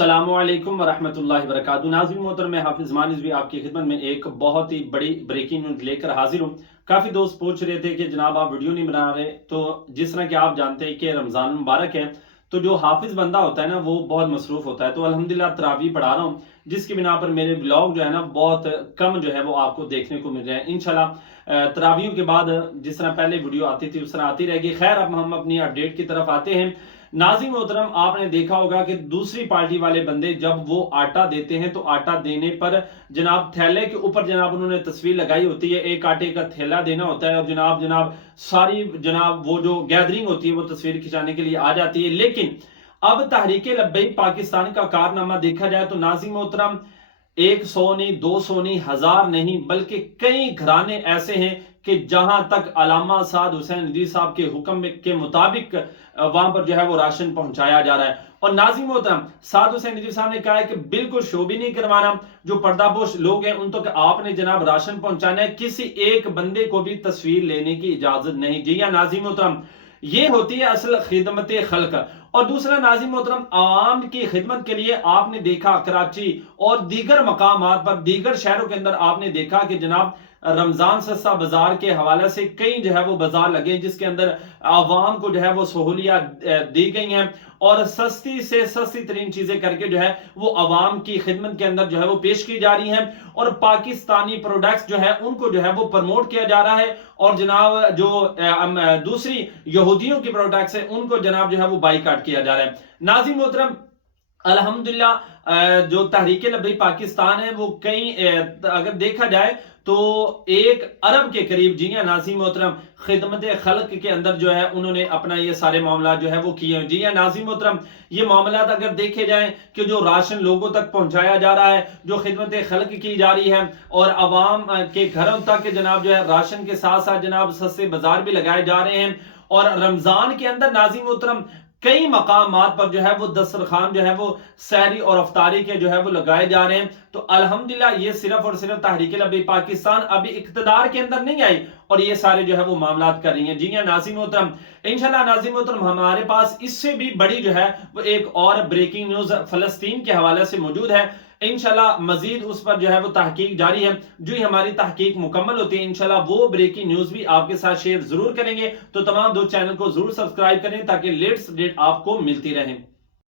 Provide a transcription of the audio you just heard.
السلام علیکم ورحمۃ اللہ وبرکاتہ۔ ناظرین محترم، میں حافظ مانز بھی آپ کی خدمت میں ایک بہت ہی بڑی بریکنگ نیوز لے کر حاضر ہوں۔ کافی دوست پوچھ رہے تھے کہ جناب آپ ویڈیو نہیں بنا رہے، تو جس طرح کہ آپ جانتے ہیں کہ رمضان مبارک ہے، تو جو حافظ بندہ ہوتا ہے نا وہ بہت مصروف ہوتا ہے، تو الحمدللہ تراویح پڑھا رہا ہوں، جس کی بنا پر میرے بلاگ جو ہے نا بہت کم جو ہے وہ آپ کو دیکھنے کو مل رہے ہیں۔ انشاءاللہ تراویحوں کے بعد جس طرح پہلے ویڈیو آتی تھی اس طرح آتی رہے گی۔ خیر، اب ہم اپنی اپڈیٹ کی طرف آتے ہیں۔ ناظرین محترم، آپ نے دیکھا ہوگا کہ دوسری پارٹی والے بندے جب وہ آٹا دیتے ہیں تو آٹا دینے پر جناب تھیلے کے اوپر جناب انہوں نے تصویر لگائی ہوتی ہے، ایک آٹے کا تھیلا دینا ہوتا ہے، اور جناب ساری جناب وہ جو گیدرنگ ہوتی ہے وہ تصویر کھچانے کے لیے آ جاتی ہے۔ لیکن اب تحریک لبیک پاکستان کا کارنامہ دیکھا جائے تو ناظرین محترم 100 نہیں، 200 نہیں، 1000 نہیں، بلکہ کئی گھرانے ایسے ہیں کہ جہاں تک علامہ سعد حسین ندوی صاحب کے حکم کے مطابق وہاں پر جو ہے وہ راشن پہنچایا جا رہا ہے۔ اور ناظرین محترم، سعد حسین ندوی صاحب نے کہا ہے کہ بالکل شو بھی نہیں کروانا، جو پردہ پوش لوگ ہیں ان تک آپ نے جناب راشن پہنچانا ہے، کسی ایک بندے کو بھی تصویر لینے کی اجازت نہیں۔ جی ہاں ناظرین محترم، یہ ہوتی ہے اصل خدمت خلق۔ اور دوسرا ناظرین محترم، عوام کی خدمت کے لیے آپ نے دیکھا کراچی اور دیگر مقامات پر، دیگر شہروں کے اندر آپ نے دیکھا کہ جناب رمضان سستا بازار کے حوالے سے کئی جو ہے وہ بازار لگے جس کے اندر عوام کو جو ہے وہ سہولیات دی گئی ہیں، اور سستی سے سستی ترین چیزیں کر کے جو ہے وہ عوام کی خدمت کے اندر جو ہے وہ پیش کی جا رہی ہیں، اور پاکستانی پروڈکٹس جو ہے ان کو جو ہے وہ پروموٹ کیا جا رہا ہے، اور جناب جو دوسری یہودیوں کی پروڈکٹس ہیں ان کو جناب جو ہے وہ بائیکاٹ کیا جا رہا ہے۔ ناظرین محترم، الحمدللہ جو تحریک لبیک پاکستان ہے وہ کئی اگر دیکھا جائے تو 1 ارب کے قریب، جی ہاں ناظرین محترم، خدمت خلق کے اندر جو ہے انہوں نے اپنا یہ سارے معاملات جو ہے وہ کیے ہیں۔ جی ہاں ناظرین محترم، یہ معاملات اگر دیکھے جائیں کہ جو راشن لوگوں تک پہنچایا جا رہا ہے، جو خدمت خلق کی جا رہی ہے، اور عوام کے گھروں تک جناب جو ہے راشن کے ساتھ ساتھ جناب سستے بازار بھی لگائے جا رہے ہیں، اور رمضان کے اندر ناظرین محترم کئی مقامات پر جو ہے وہ دسترخوان جو ہے وہ سحری اور افطاری کے جو ہے وہ لگائے جا رہے ہیں۔ تو الحمدللہ یہ صرف اور صرف تحریک لبیک پاکستان ابھی اقتدار کے اندر نہیں آئی اور یہ سارے جو ہے وہ معاملات کر رہی ہیں۔ جی ہاں ناظرین محترم، انشاءاللہ ناظرین محترم ہمارے پاس اس سے بھی بڑی جو ہے وہ ایک اور بریکنگ نیوز فلسطین کے حوالے سے موجود ہے۔ انشاءاللہ مزید اس پر جو ہے وہ تحقیق جاری ہے، جو ہی ہماری تحقیق مکمل ہوتی ہے انشاءاللہ وہ بریکنگ نیوز بھی آپ کے ساتھ شیئر ضرور کریں گے۔ تو تمام دو چینل کو ضرور سبسکرائب کریں تاکہ لیٹسٹ اپڈیٹ آپ کو ملتی رہیں۔